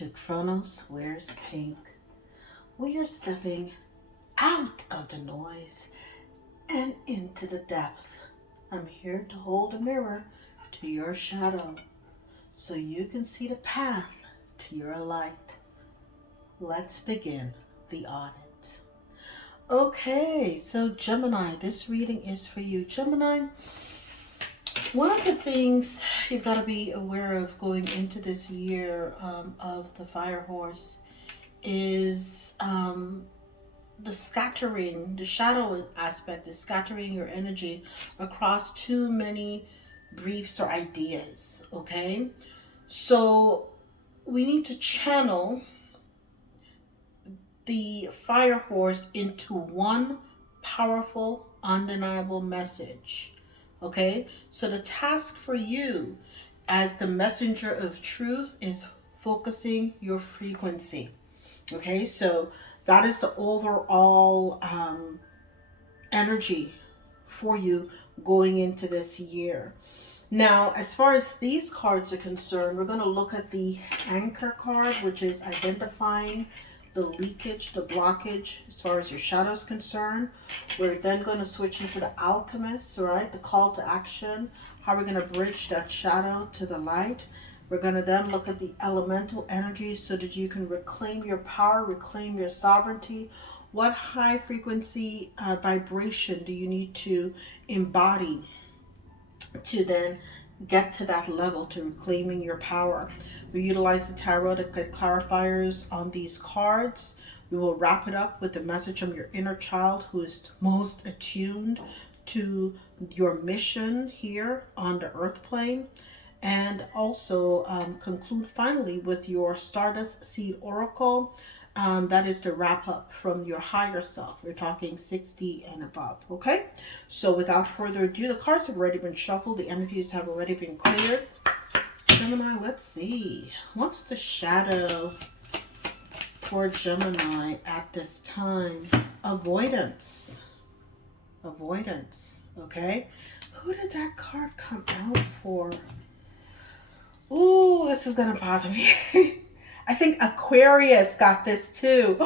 to Kronos Wears Pink. We are stepping out of the noise and into the depth. I'm here to hold a mirror to your shadow so you can see the path to your light. Let's begin the audit. Okay, so Gemini, this reading is for you. Gemini, one of the things you've got to be aware of going into this year of the fire horse is the scattering, the shadow aspect, the scattering your energy across too many briefs or ideas, okay? So we need to channel the fire horse into one powerful, undeniable message. Okay, so the task for you as the messenger of truth is focusing your frequency. Okay, so that is the overall energy for you going into this year. Now, as far as these cards are concerned, we're going to look at the anchor card, which is identifying the leakage, the blockage, as far as your shadow is concerned. We're then going to switch into the alchemist, all right, the call to action, how we're going to bridge that shadow to the light. We're going to then look at the elemental energy so that you can reclaim your power, reclaim your sovereignty. What high frequency vibration do you need to embody to then get to that level, to reclaiming your power? We utilize the tarot to get clarifiers on these cards. We will wrap it up with a message from your inner child who is most attuned to your mission here on the earth plane, and also conclude finally with your Stardust Seed Oracle. That is the wrap up from your higher self. We're talking 60 and above. Okay, so without further ado, the cards have already been shuffled, the energies have already been cleared. Gemini, let's see, what's the shadow for Gemini at this time? Avoidance. Okay, who did that card come out for? Ooh, this is gonna bother me. I think Aquarius got this too.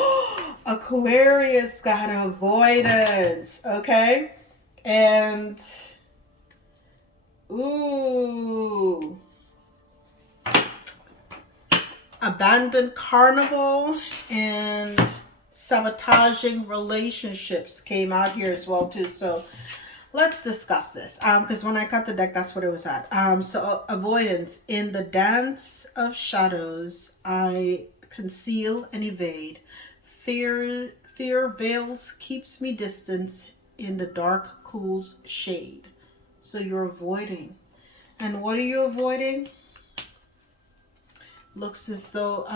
Aquarius got avoidance, okay? And, ooh, abandoned carnival and sabotaging relationships came out here as well too. So let's discuss this, because when I cut the deck, that's what it was at. So avoidance. In the dance of shadows, I conceal and evade. Fear veils, keeps me distance. In the dark cools shade. So you're avoiding. And what are you avoiding? Looks as though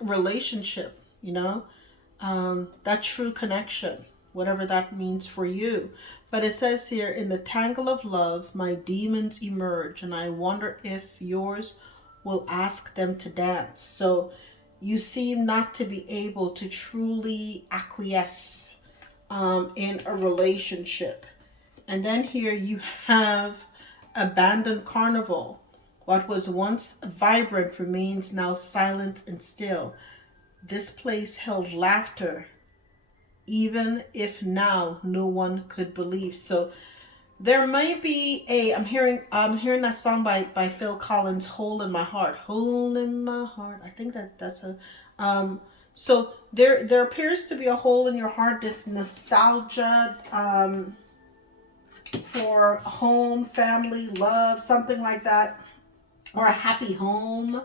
relationship, you know, that true connection, whatever that means for you. But it says here, in the tangle of love, my demons emerge, and I wonder if yours will ask them to dance. So you seem not to be able to truly acquiesce in a relationship. And then here you have abandoned carnival. What was once vibrant remains now silent and still. This place held laughter, even if now no one could believe. So there may be I'm hearing that song by Phil Collins, Hole in My Heart. Hole in my heart. I think that's a so there appears to be a hole in your heart, this nostalgia for home, family, love, something like that, or a happy home.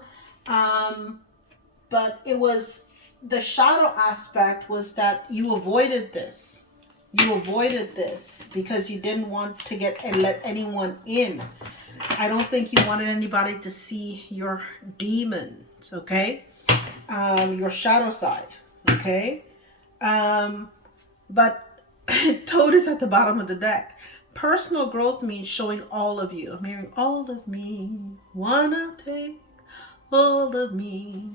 But it was the shadow aspect was that you avoided this. You avoided this because you didn't want to let anyone in. I don't think you wanted anybody to see your demons, okay? Your shadow side, okay? But Toad is at the bottom of the deck. Personal growth means showing all of you. I'm hearing all of me. Wanna take all of me.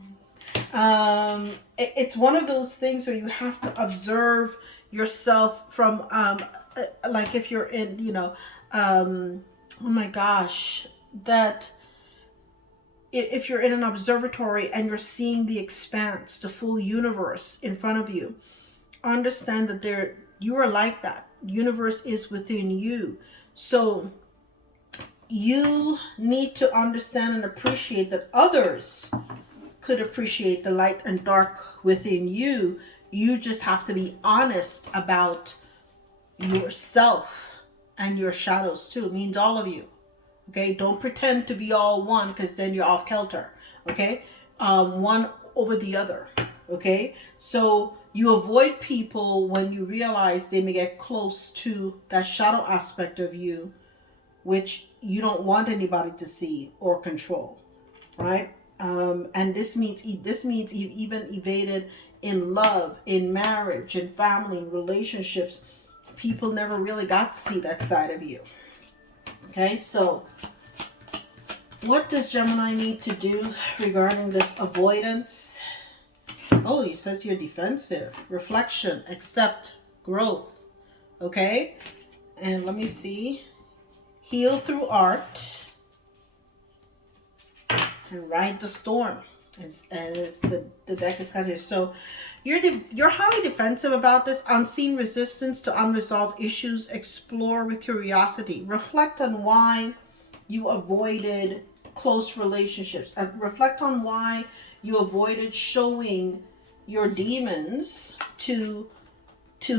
It's one of those things where you have to observe yourself from like if you're in, oh my gosh, that if you're in an observatory and you're seeing the expanse, the full universe in front of you, understand that you are like that. Universe is within you. So you need to understand and appreciate that others could appreciate the light and dark within you. You just have to be honest about yourself and your shadows too. It means all of you. Okay, don't pretend to be all one, because then you're off kilter. Okay, one over the other. Okay, so you avoid people when you realize they may get close to that shadow aspect of you, which you don't want anybody to see or control, right? And this means you even evaded in love, in marriage, in family, in relationships. People never really got to see that side of you. Okay, so what does Gemini need to do regarding this avoidance? Oh, he says you're defensive. Reflection, accept, growth. Okay, and let me see. Heal through art and ride the storm, as the deck is kind of. So you're highly defensive about this. Unseen resistance to unresolved issues. Explore with curiosity. Reflect on why you avoided close relationships. Reflect on why you avoided showing your demons to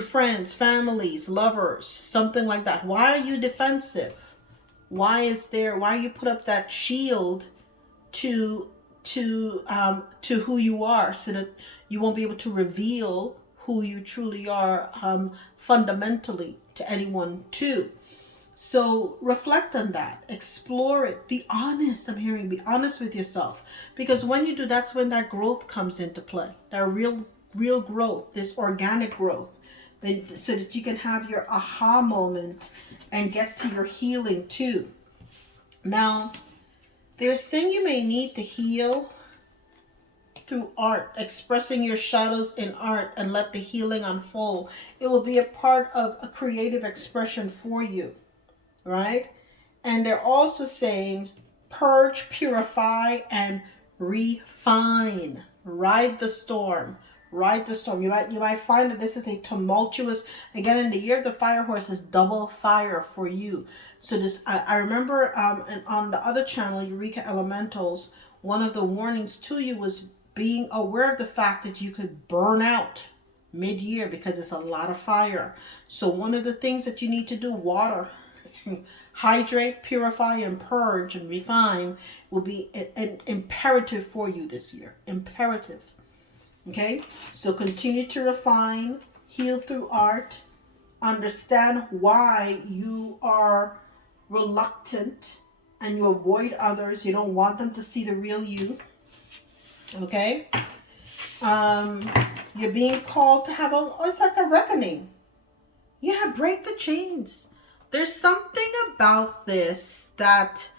friends, families, lovers, something like that. Why are you defensive? Why you put up that shield to who you are, so that you won't be able to reveal who you truly are fundamentally to anyone too. So reflect on that, explore it, be honest. I'm hearing be honest with yourself, because when you do, that's when that growth comes into play, that real growth, this organic growth, so that you can have your aha moment and get to your healing too. Now, they're saying you may need to heal through art, expressing your shadows in art and let the healing unfold. It will be a part of a creative expression for you, right? And they're also saying purge, purify, and refine. Ride the storm. Ride the storm. You might find that this is a tumultuous, again, in the year of the fire horse is double fire for you. So this, I remember on the other channel, Eureka Elementals, one of the warnings to you was being aware of the fact that you could burn out mid-year because it's a lot of fire. So one of the things that you need to do, water, hydrate, purify, and purge and refine will be an imperative for you this year. Imperative. Okay, so continue to refine, heal through art, understand why you are reluctant and you avoid others. You don't want them to see the real you. Okay, you're being called to have it's like a reckoning. Yeah, break the chains. There's something about this that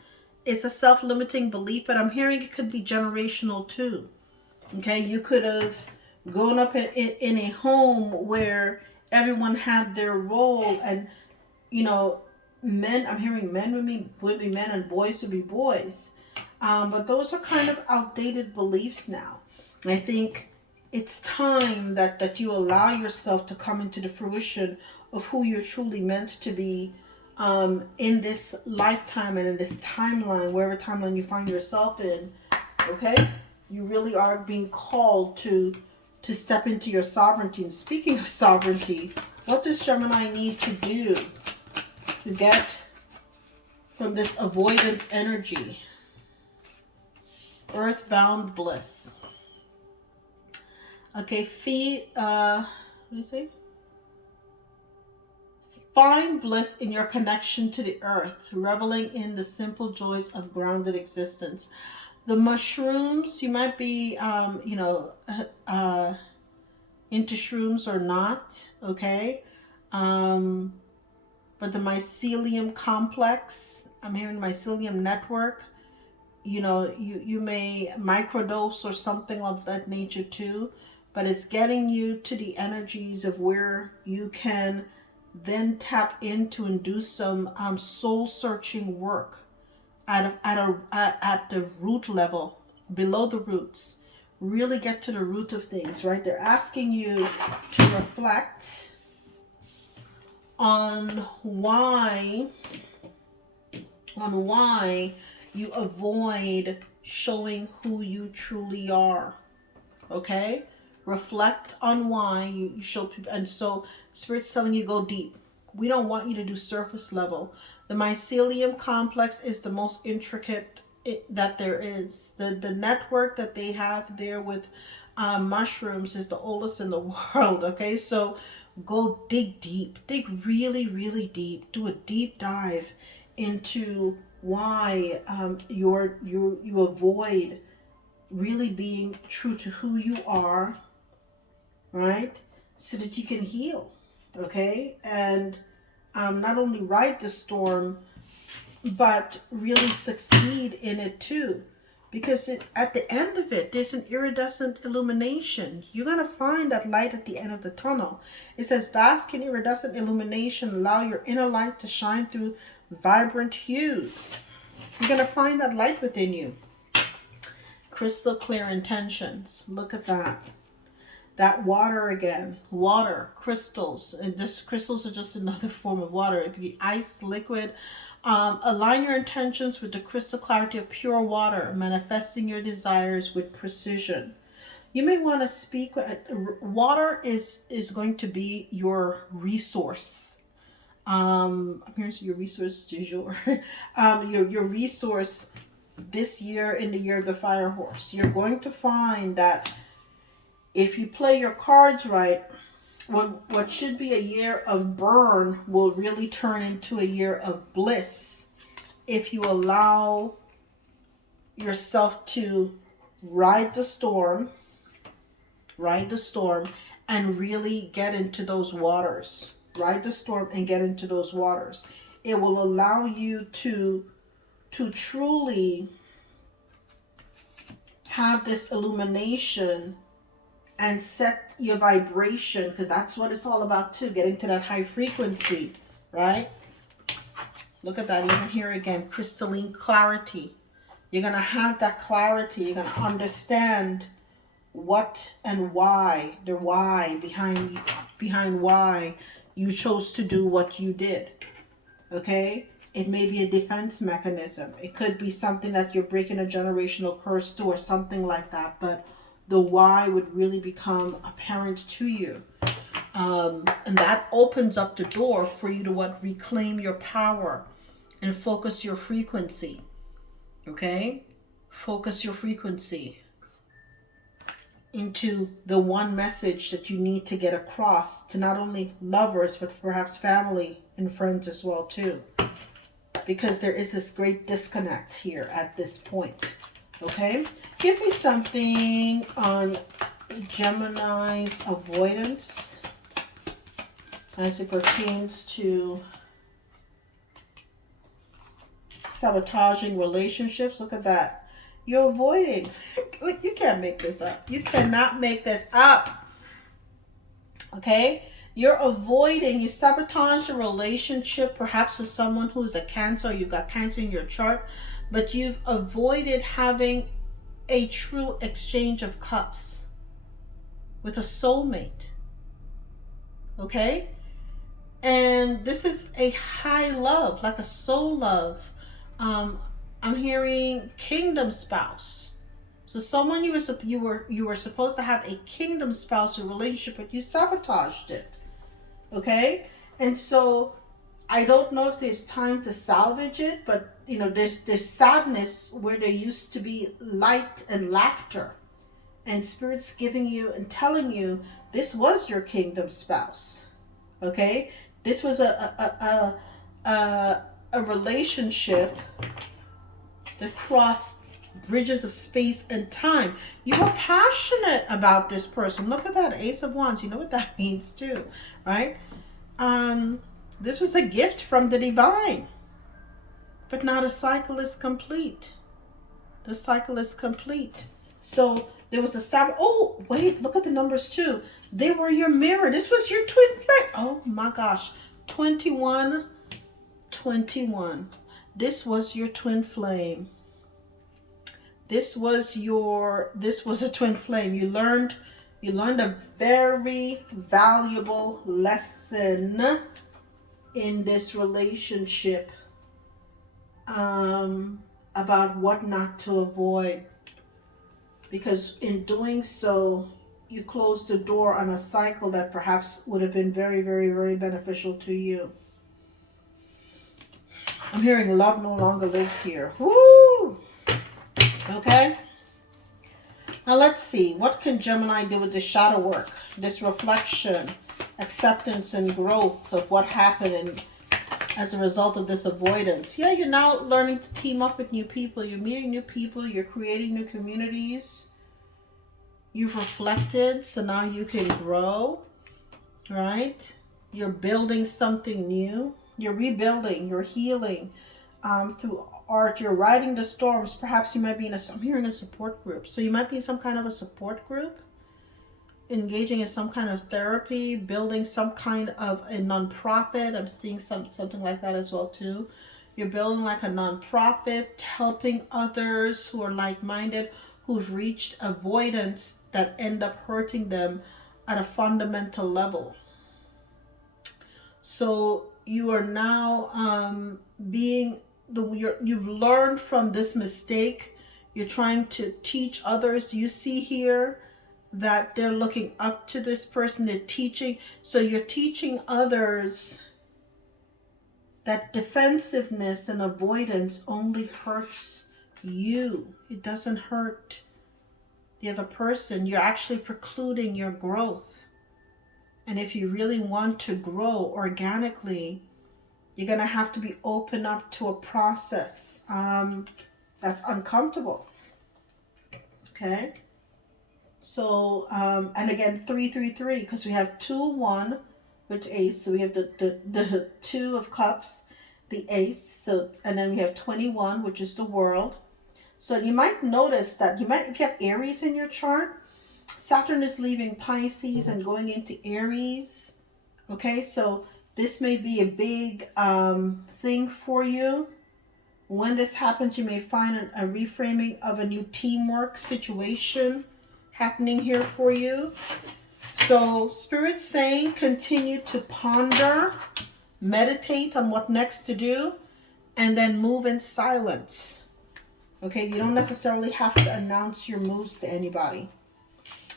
is a self-limiting belief, but I'm hearing it could be generational too. Okay, you could have grown up in a home where everyone had their role, and men. I'm hearing men would be men and boys would be boys, but those are kind of outdated beliefs now. I think it's time that you allow yourself to come into the fruition of who you're truly meant to be in this lifetime and in this timeline, wherever timeline you find yourself in. Okay. You really are being called to step into your sovereignty. And speaking of sovereignty, what does Gemini need to do to get from this avoidance energy? Earthbound bliss. Okay, let me see. Find bliss in your connection to the earth, reveling in the simple joys of grounded existence. The mushrooms, you might be, into shrooms or not, okay? But the mycelium complex, I'm hearing mycelium network, you may microdose or something of that nature too, but it's getting you to the energies of where you can then tap into and do some soul-searching work. at the root level, below the roots. Really get to the root of things, right? They're asking you to reflect on why you avoid showing who you truly are. Okay? Reflect on why you show people. And so Spirit's telling you go deep. We don't want you to do surface level. The mycelium complex is the most intricate that there is. The network that they have there with mushrooms is the oldest in the world. Okay, so go dig deep. Dig really, really deep. Do a deep dive into why you avoid really being true to who you are, right? So that you can heal, okay? And not only ride the storm, but really succeed in it too. Because at the end of it, there's an iridescent illumination. You're going to find that light at the end of the tunnel. It says, bask in iridescent illumination, allow your inner light to shine through vibrant hues. You're going to find that light within you. Crystal clear intentions. Look at that. That water again. Water, crystals. And this crystals are just another form of water. It could be ice, liquid. Align your intentions with the crystal clarity of pure water, manifesting your desires with precision. You may want to speak. Water is going to be your resource. Here's your resource du jour. Your resource this year in the year of the fire horse. You're going to find that if you play your cards right, what should be a year of burn will really turn into a year of bliss if you allow yourself to ride the storm and really get into those waters. Ride the storm and get into those waters. It will allow you to truly have this illumination and set your vibration, because that's what it's all about too, getting to that high frequency, right? Look at that, even here again, crystalline clarity. You're going to have that clarity. You're going to understand what and why, the why behind why you chose to do what you did, okay? It may be a defense mechanism. It could be something that you're breaking a generational curse to or something like that. But the why would really become apparent to you. And that opens up the door for you to reclaim your power and focus your frequency. Okay? Focus your frequency into the one message that you need to get across to not only lovers, but perhaps family and friends as well too. Because there is this great disconnect here at this point. Okay? Give me something on Gemini's avoidance as it pertains to sabotaging relationships. Look at that. You're avoiding. You can't make this up. You cannot make this up. Okay? You're avoiding, you sabotage a relationship, perhaps with someone who's a Cancer, or you've got Cancer in your chart, but you've avoided having a true exchange of cups with a soulmate. Okay? And this is a high love, like a soul love. I'm hearing kingdom spouse. So someone you were supposed to have a kingdom spouse or relationship, but you sabotaged it. Okay? And so I don't know if there's time to salvage it, but there's sadness where there used to be light and laughter. And Spirit's giving you and telling you this was your kingdom spouse. Okay? This was a relationship that crossed bridges of space and time. You were passionate about this person. Look at that, Ace of Wands. You know what that means too, right? This was a gift from the divine. But now the cycle is complete. The cycle is complete. So there was a oh, wait, look at the numbers too. They were your mirror. This was your twin flame. Oh my gosh. 21, 21. This was your twin flame. This was a twin flame. You learned a very valuable lesson in this relationship, about what not to avoid. Because in doing so, you closed the door on a cycle that perhaps would have been very, very, very beneficial to you. I'm hearing love no longer lives here. Woo! Okay. Now let's see. What can Gemini do with this shadow work? This reflection, acceptance, and growth of what happened as a result of this avoidance. Yeah, you're now learning to team up with new people. You're meeting new people. You're creating new communities. You've reflected, so now you can grow, right? You're building something new. You're rebuilding. You're healing through art. You're riding the storms. Perhaps you might be I'm hearing a support group. So you might be in some kind of a support group, engaging in some kind of therapy, building some kind of a nonprofit. I'm seeing something like that as well too. You're building like a nonprofit, helping others who are like-minded, who've reached avoidance that end up hurting them at a fundamental level. So you are now you've learned from this mistake. You're trying to teach others. You see here that they're looking up to this person. They're teaching. So you're teaching others that defensiveness and avoidance only hurts you. It doesn't hurt the other person. You're actually precluding your growth. And if you really want to grow organically, you're going to have to be open up to a process that's uncomfortable. Okay? So, and again, 333, because we have 2-1 with ace. So we have the 2 of cups, the ace. So, and then we have 21, which is the world. So you might notice that if you have Aries in your chart, Saturn is leaving Pisces and going into Aries. Okay, so this may be a big thing for you. When this happens, you may find a reframing of a new teamwork situation happening here for you. So Spirit's saying continue to ponder, meditate on what next to do, and then move in silence. Okay, you don't necessarily have to announce your moves to anybody.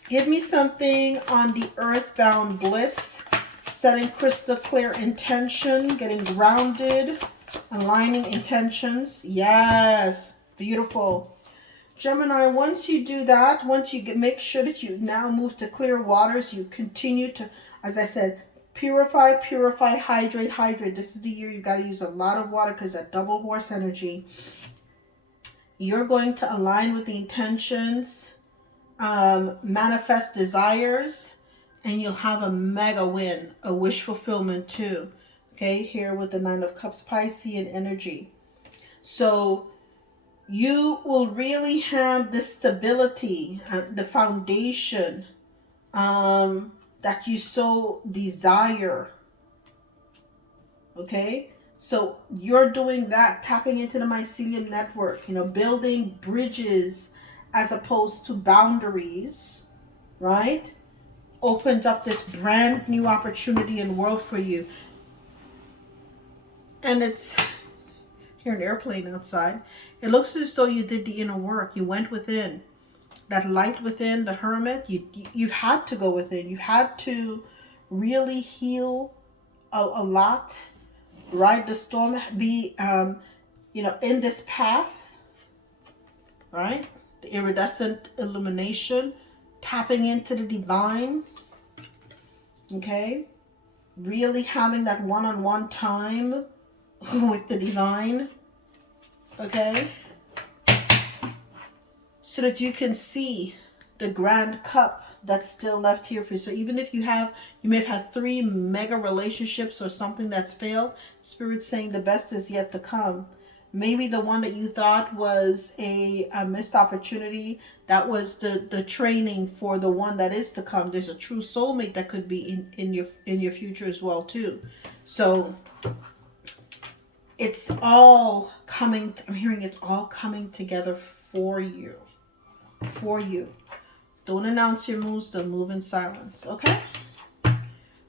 Give me something on the earthbound bliss. Setting crystal clear intention, getting grounded, aligning intentions. Yes, beautiful. Gemini, once you do that, make sure that you now move to clear waters, you continue to, as I said, purify, hydrate. This is the year you've got to use a lot of water because that double horse energy. You're going to align with the intentions, manifest desires, and you'll have a mega win, a wish fulfillment too. Okay, here with the 9 of Cups, Piscean energy. So you will really have the stability, the foundation that you so desire. Okay, so you're doing that, tapping into the mycelium network, building bridges as opposed to boundaries, right? Opens up this brand new opportunity and world for you. And it's here, an airplane outside. It looks as though you did the inner work. You went within. That light within, the hermit, you've had to go within. You've had to really heal a lot. Ride the storm. Be, in this path. Right? The iridescent illumination. Tapping into the divine. Okay? Really having that one-on-one time with the divine. Okay? So that you can see the grand cup that's still left here for you. So even if you may have had 3 mega relationships or something that's failed, Spirit's saying the best is yet to come. Maybe the one that you thought was a missed opportunity, that was the training for the one that is to come. There's a true soulmate that could be in your future as well too. So it's all coming, I'm hearing it's all coming together for you. For you. Don't announce your moves, don't move in silence, okay? All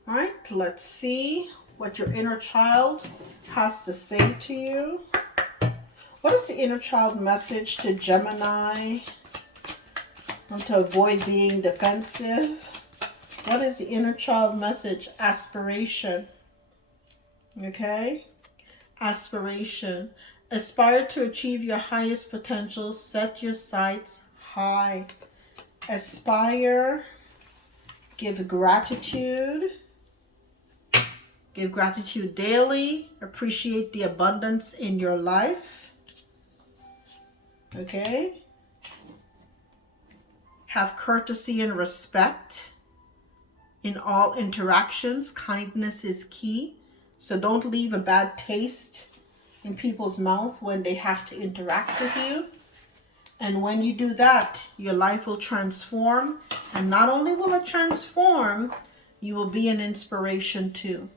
right, let's see what your inner child has to say to you. What is the inner child message to Gemini? And to avoid being defensive. What is the inner child message? Aspiration. Okay? Aspiration. Aspire to achieve your highest potential. Set your sights high. Aspire. Give gratitude. Give gratitude daily. Appreciate the abundance in your life. Okay? Have courtesy and respect in all interactions. Kindness is key. So don't leave a bad taste in people's mouth when they have to interact with you. And when you do that, your life will transform. And not only will it transform, you will be an inspiration too.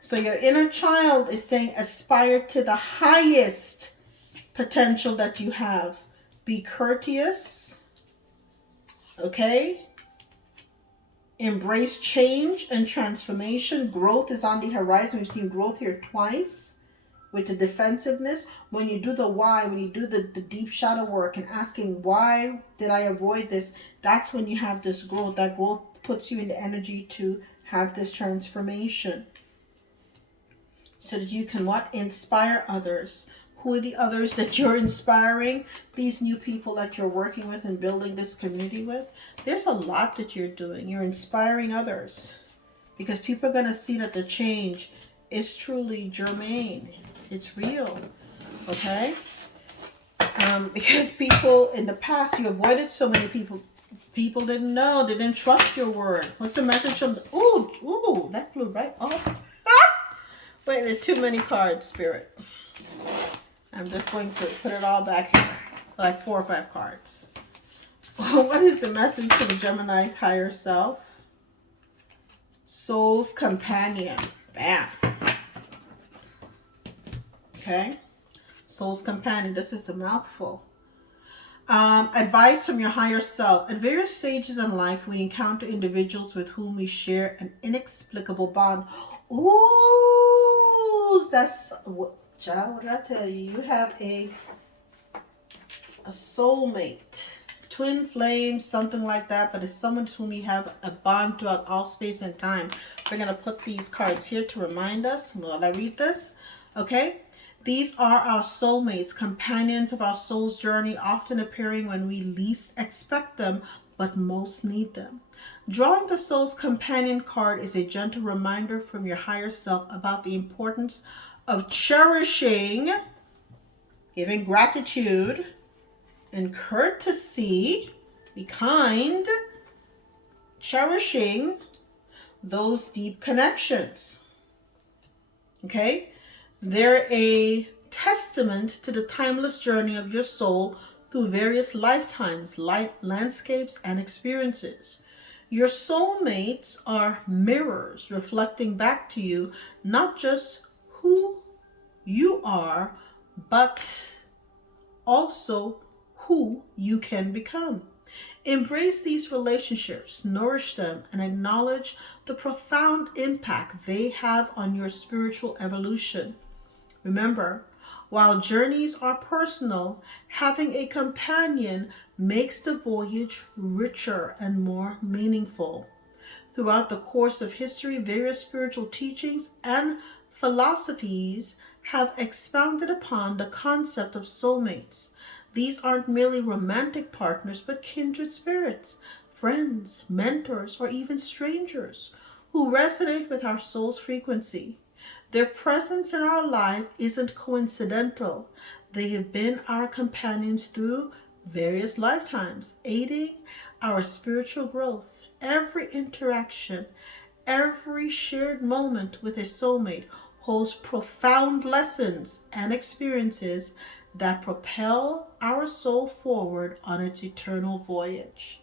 So your inner child is saying aspire to the highest potential that you have. Be courteous. Okay? Embrace change and transformation. Growth is on the horizon. We've seen growth here twice with the defensiveness. When you do the why, when you do the deep shadow work and asking, why did I avoid this? That's when you have this growth. That growth puts you in the energy to have this transformation. So that you can what? Inspire others. Who are the others that you're inspiring? These new people that you're working with and building this community with. There's a lot that you're doing. You're inspiring others. Because people are going to see that the change is truly germane. It's real. Okay? Because people in the past, you avoided so many people. People didn't know. They didn't trust your word. What's the message from the... Ooh, that flew right off. Wait, there are too many cards, Spirit. I'm just going to put it all back here. Like 4 or 5 cards. What is the message for the Gemini's higher self? Soul's companion. Bam. Okay. Soul's companion. This is a mouthful. Advice from your higher self. At various stages in life, we encounter individuals with whom we share an inexplicable bond. Ooh, that's... Child, what did I tell you? You have a soulmate, twin flame, something like that, but it's someone to whom you have a bond throughout all space and time. We're going to put these cards here to remind us while I read this. Okay? These are our soulmates, companions of our soul's journey, often appearing when we least expect them, but most need them. Drawing the soul's companion card is a gentle reminder from your higher self about the importance of cherishing, giving gratitude and courtesy, be kind, cherishing those deep connections. Okay? They're a testament to the timeless journey of your soul through various lifetimes, landscapes, and experiences. Your soulmates are mirrors reflecting back to you not just who you are, but also who you can become. Embrace these relationships, nourish them, and acknowledge the profound impact they have on your spiritual evolution. Remember, while journeys are personal, having a companion makes the voyage richer and more meaningful. Throughout the course of history, various spiritual teachings and philosophies have expounded upon the concept of soulmates. These aren't merely romantic partners, but kindred spirits, friends, mentors, or even strangers who resonate with our soul's frequency. Their presence in our life isn't coincidental. They have been our companions through various lifetimes, aiding our spiritual growth. Every interaction, every shared moment with a soulmate holds profound lessons and experiences that propel our soul forward on its eternal voyage.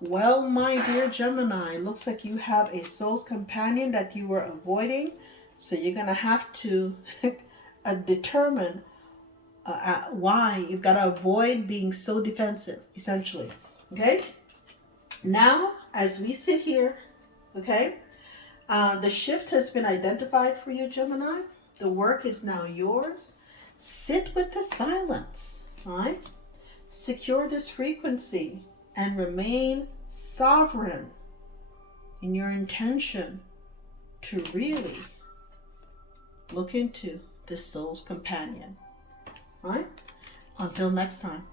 Well, my dear Gemini, looks like you have a soul's companion that you were avoiding. So you're going to have to determine why. You've got to avoid being so defensive, essentially. Okay? Now, as we sit here, okay, the shift has been identified for you, Gemini. The work is now yours. Sit with the silence, all right? Secure this frequency and remain sovereign in your intention to really look into this soul's companion, all right? Until next time.